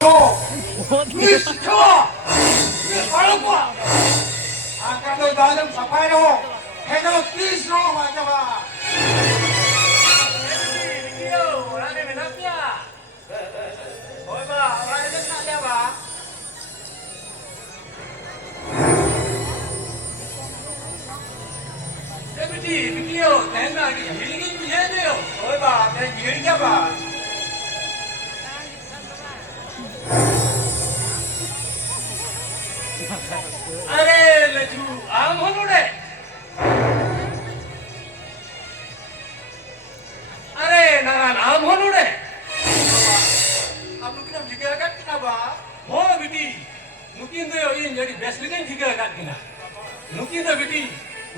니 시켜! 니 바로봐! 아까도 나좀 사파이로 해도 뛰시러 맞아봐! अरे लजू आम होनुड़े अरे नारायण आम होनुड़े Kamu kena juga kan kenapa? हो बेटी नुकिन दो इन जड़ी बेसलिकन जिगर काट किना नुकिन दो बेटी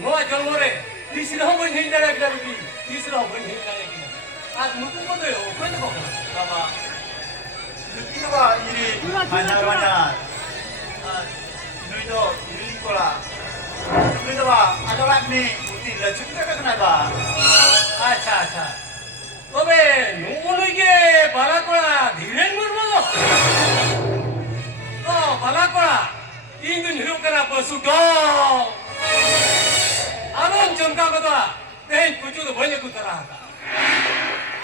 नोआ जन्म रे तीसरा हो बन हिंदा रे बेटी तीसरा हो बन हिंदा रे किना आज नुकिन को दो ओपन को Apa? Luki apa ini? Banyak-banyak. Ini itu ini kola. Ini apa? Ada lagi nih. Putih laju kita kenapa? अच्छा अच्छा तबे नुमुलुगे बालाकोड़ा धीरेन मुरमो तो बालाकोड़ा इन दिन हिरो करा बसु दो आराम चमका बता तेन कुछ तो बने कुतरा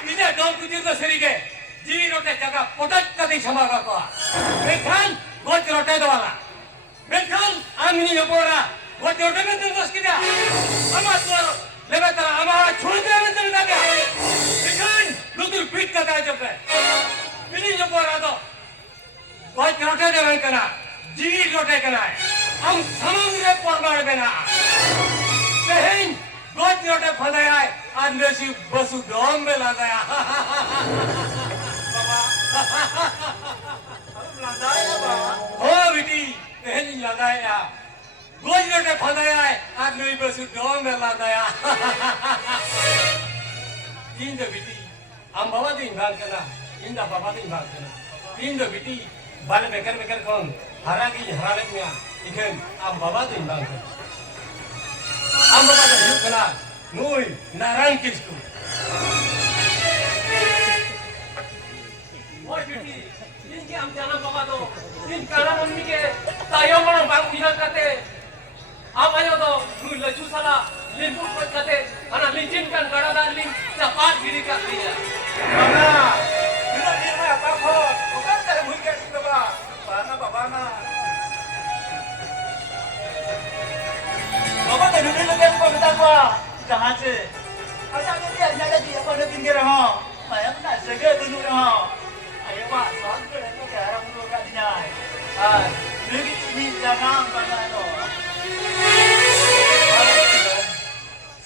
इधर डॉम कुछ तो सरीगे जीवी रोटे जगह पटक कदी समागा को बेखान गोच रोटे दोला बेखान आमनी योपोरा गोच रोटे में तुम बस किया अमार तो लेवे तेरा अमार छोड़ दे में तेरे दादा बेखान लुतुर पीट का दादा जब मिली योपोरा तो गोच रोटे दे रहे कना जीवी रोटे कना हम समुद्र पर मार बेना बहन गोच रोटे फंदाया आज नसी बसु डॉम में लगाया Landai apa? हो बेटी पहली लगाया गोज रोटे फंदाया आज नई बसु डॉम में लगाया इन दो बेटी हम बाबा दिन भाग करना इन दा बाबा दिन भाग करना इन दो बेटी बाल बेकर कौन हरा की हरा लेंगे इधर हम बाबा दिन भाग करना हम बाबा दिन युग करना नूई नारायण किसको ओए बेटी इनके हम जाना बाबा तो इन काला मम्मी के तायों मनो बाग मिला करते आप आयो तो नू लचू साला लिंबू पर करते अना लिंचिन kan गड़ा दार लिंग चपाट गिरी का दिया Mana? Bila dia mah apa kok? Bukan saya mungkin kita ba. Bana na. Bapa tak duduk lagi apa kata apa? Jangan se. Asal dia ada dia apa nak tinggal ha. Mayam nak segera duduk ha. Ayo pak, soal tu nak ke arah mulut kat dia. Lagi ini jangan bana no.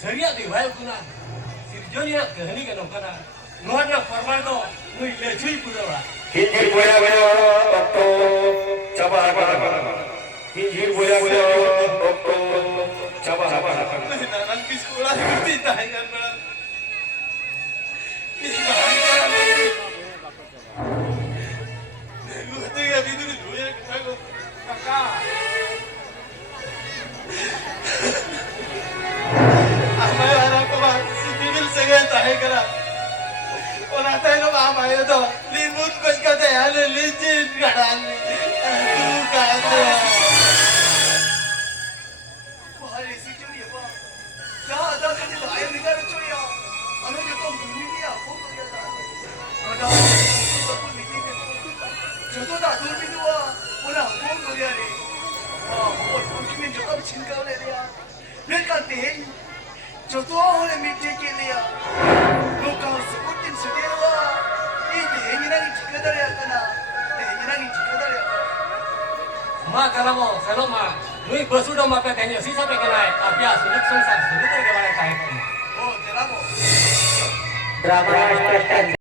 सरिया दिवाय कुना सिरजोनिया कहनी के नोकना नोना फरमान दो नुई लेछुई पुदवा हिंजीर बोया ओक्तो चबा हिंजीर बोया ओक्तो चबा Nanti sekolah seperti tahu kan? Lu tinggal di situ dulu ya kita kakak. हमारे आराम को बात सिविल से गए ताहे करा और आता है लोग आम आए तो लीमून कुछ कहते हैं यार लीची गड़ाल तू कहते हैं बाहर ऐसी क्यों नहीं है बा जा जा कहीं बाहर निकल चुकी है अनु के तो भूमि नहीं है वो तो क्या था अनु तो कुछ नहीं है जो तो दादू भी हुआ वो ना वो तो क्या रे वो उनकी में जो कब छिनका ले लिया लेकिन तेज जो तो उन्हें मिट्टी के लिए लोग का सुकून दिन सुधे हुआ ये तेज ना की चिकदर या कना तेज ना की चिकदर या मा कलामो सलोमा नुई बसुडो मा पे देनियो सीसा पे केनाय अभ्या सुनत संसार सुनत के बारे काहे ओ तेरा को ड्रामा